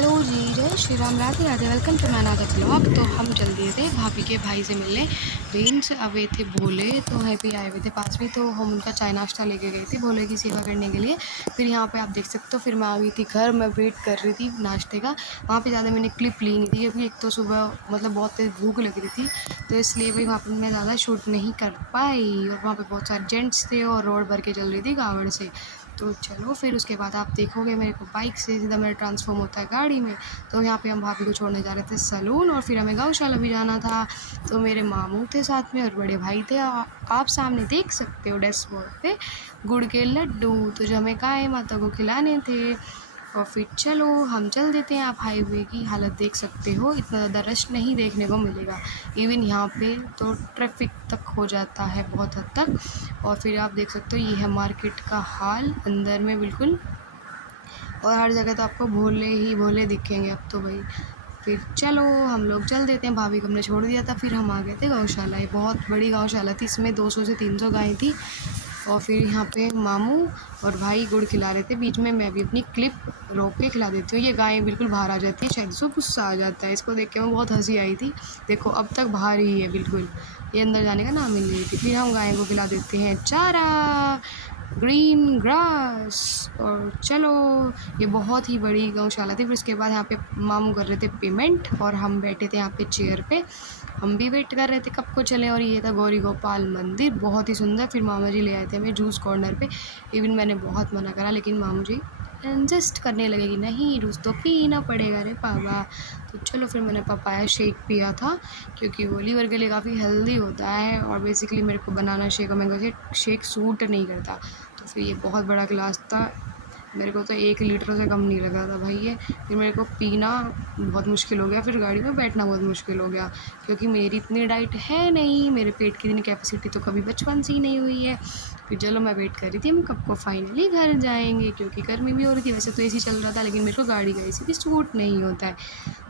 Hello जी, जय Shri Ram, Radhe Radhe. Welcome to my another blog. तो हम चल दिए थे भाभी के भाई से मिलने। मीन्स अवे थे भोले, तो हैप्पी आए हुए थे पास में, तो हम उनका चाय नाश्ता लेके गए थे भोले की सेवा करने के लिए। फिर यहाँ पे आप देख सकते हो, फिर मैं आ गई थी घर, मैं वेट कर रही थी नाश्ते का। वहाँ पे ज़्यादा मैंने क्लिप ली नहीं थी क्योंकि एक तो सुबह मतलब बहुत तेज़ भूख लग रही थी, तो इसलिए भाई वहाँ पर मैं ज़्यादा शूट नहीं कर पाई। और वहाँ पर बहुत सारे जेंट्स थे और रोड भर के चल रही थी कावड़ से। तो चलो फिर उसके बाद आप देखोगे मेरे को बाइक से सीधा मेरा ट्रांसफ़ॉर्म होता है गाड़ी में। तो यहाँ पे हम भाभी को छोड़ने जा रहे थे सैलून, और फिर हमें गौशाला भी जाना था। तो मेरे मामू थे साथ में और बड़े भाई थे। आप सामने देख सकते हो डैशबोर्ड पे गुड़ के लड्डू, तो जो हमें गाय माता को खिलाने थे। और फिर चलो हम चल देते हैं। आप हाईवे की हालत देख सकते हो, इतना ज़्यादा रश नहीं देखने को मिलेगा। इवन यहाँ पे तो ट्रैफिक तक हो जाता है बहुत हद तक। और फिर आप देख सकते हो ये है मार्केट का हाल अंदर में बिल्कुल, और हर जगह तो आपको भोले ही भोले दिखेंगे अब तो भाई। फिर चलो हम लोग चल देते हैं, भाभी को हमने छोड़ दिया था। फिर हम आ गए थे गौशाला। ये बहुत बड़ी गौशाला थी, इसमें 200 से 300 गायें थी। और फिर यहाँ पे मामू और भाई गुड़ खिला रहे थे, बीच में मैं भी अपनी क्लिप रोक के खिला देती हूँ। ये गायें बिल्कुल बाहर आ जाती है, शायद इसको गुस्सा आ जाता है। इसको देख के मैं बहुत हंसी आई थी। देखो अब तक बाहर ही है बिल्कुल, ये अंदर जाने का नाम ही नहीं लेती। फिर हम गाय को खिला देते हैं चारा, ग्रीन ग्रास। और चलो ये बहुत ही बड़ी गौशाला थी। फिर उसके बाद यहाँ पे मामू कर रहे थे पेमेंट और हम बैठे थे यहाँ पे चेयर पे, हम भी वेट कर रहे थे कब को चले। और ये था गौरी गोपाल मंदिर, बहुत ही सुंदर। फिर मामा जी ले आए थे हमें जूस कॉर्नर पे। इवन मैंने बहुत मना करा, लेकिन मामू जी इंसिस्ट करने लगे कि नहीं जूस तो पीना पड़ेगा रे पापा। तो चलो फिर मैंने पपाया शेक पिया था, क्योंकि वो लीवर के लिए काफ़ी हेल्दी होता है। और बेसिकली मेरे को बनाना शेक और मैंगो शेक सूट नहीं करता। तो फिर ये बहुत बड़ा गिलास था, मेरे को तो 1 लीटर से कम नहीं लगा था भाई ये। फिर मेरे को पीना बहुत मुश्किल हो गया, फिर गाड़ी में बैठना बहुत मुश्किल हो गया, क्योंकि मेरी इतनी डाइट है नहीं, मेरे पेट की इतनी कैपेसिटी तो कभी बचपन से ही नहीं हुई है। फिर चलो मैं वेट कर रही थी हम कब को फाइनली घर जाएंगे, क्योंकि गर्मी भी हो रही थी। वैसे तो एसी चल रहा था, लेकिन मेरे को गाड़ी का एसी भी सूट नहीं होता है।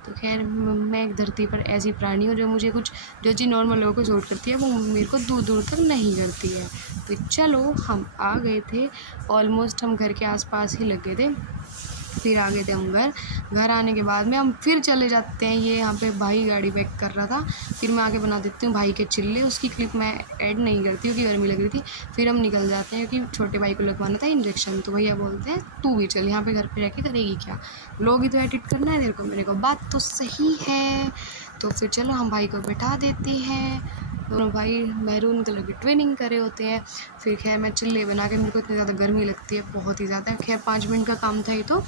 तो खैर मैं एक धरती पर ऐसी प्राणी हूँ जो मुझे कुछ जो चीज़ नॉर्मल लोगों को सूट करती है वो मेरे को दूर दूर तक नहीं करती है। तो चलो हम आ गए थे, ऑलमोस्ट हम घर के आसपास ही लग गए थे। फिर आ गए थे हम घर आने के बाद में हम फिर चले जाते हैं। ये यहाँ पे भाई गाड़ी पैक कर रहा था, फिर मैं आके बना देती हूँ भाई के चिल्ले। उसकी क्लिप मैं ऐड नहीं करती हूँ कि गर्मी लग रही थी। फिर हम निकल जाते हैं क्योंकि छोटे भाई को लगवाना था इंजेक्शन। तो भैया बोलते हैं तू भी चल, यहाँ पे घर पे रह के करेगी क्या, लोग ही तो एडिट करना है तेरे को। मेरे को बात तो सही है। तो फिर चलो हम भाई को बैठा देते हैं। दोनों भाई मैरून कलर की ट्विनिंग करे होते हैं। फिर खैर मैं चिल्ले बना के, मेरे को इतनी ज़्यादा गर्मी लगती है बहुत ही ज़्यादा। खैर 5 मिनट का काम था ये, तो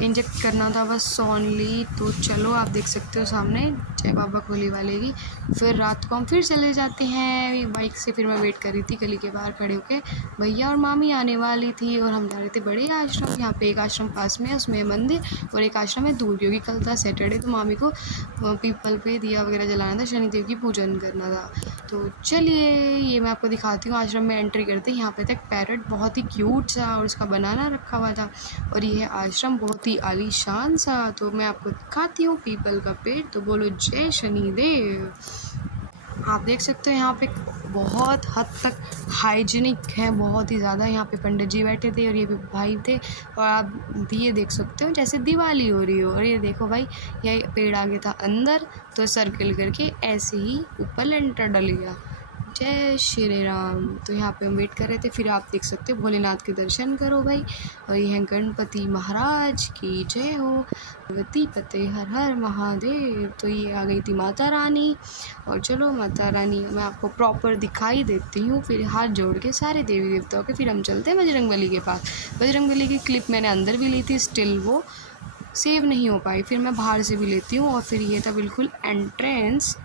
इंजेक्ट करना था बस ओनली। तो चलो आप देख सकते हो सामने जय बाबा कोली वाले की। फिर रात को हम फिर चले जाते हैं बाइक से। फिर मैं वेट कर रही थी गली के बाहर खड़े होके, भैया और मामी आने वाली थी। और हम जा रहे थे बड़े आश्रम, यहाँ पे एक आश्रम पास में है, उसमें है मंदिर, और एक आश्रम है दूर, क्योंकि कल था सैटरडे, तो मामी को पीपल पे दिया वगैरह जलाना था, शनिदेव की पूजन करना था। तो चलिए ये मैं आपको दिखाती हूँ। आश्रम में एंट्री करते ही यहाँ पे था एक पैरट, बहुत ही क्यूट सा, और उसका बनाना रखा हुआ था। और ये है आश्रम बहुत ही आलीशान सा। तो मैं आपको दिखाती हूँ पीपल का पेड़। तो बोलो जय शनिदेव। आप देख सकते हो यहाँ पे बहुत हद तक हाइजीनिक है, बहुत ही ज़्यादा। यहाँ पे पंडित जी बैठे थे और ये भी भाई थे। और आप ये देख सकते हो जैसे दिवाली हो रही हो। और ये देखो भाई, यह पेड़ आगे था अंदर, तो सर्कल करके ऐसे ही ऊपर लेंटर डल गया। जय श्री राम। तो यहाँ पे हम वेट कर रहे थे। फिर आप देख सकते हो भोलेनाथ के दर्शन करो भाई। और ये है गणपति महाराज की जय हो, पार्वती पते हर हर महादेव। तो ये आ गई थी माता रानी। और चलो माता रानी मैं आपको प्रॉपर दिखाई देती हूँ। फिर हाथ जोड़ के सारे देवी देवताओं के, फिर हम चलते हैं बजरंगबली के पास। बजरंगबली की क्लिप मैंने अंदर भी ली थी, स्टिल वो सेव नहीं हो पाई, फिर मैं बाहर से भी लेती हूँ। और फिर ये था बिल्कुल एंट्रेंस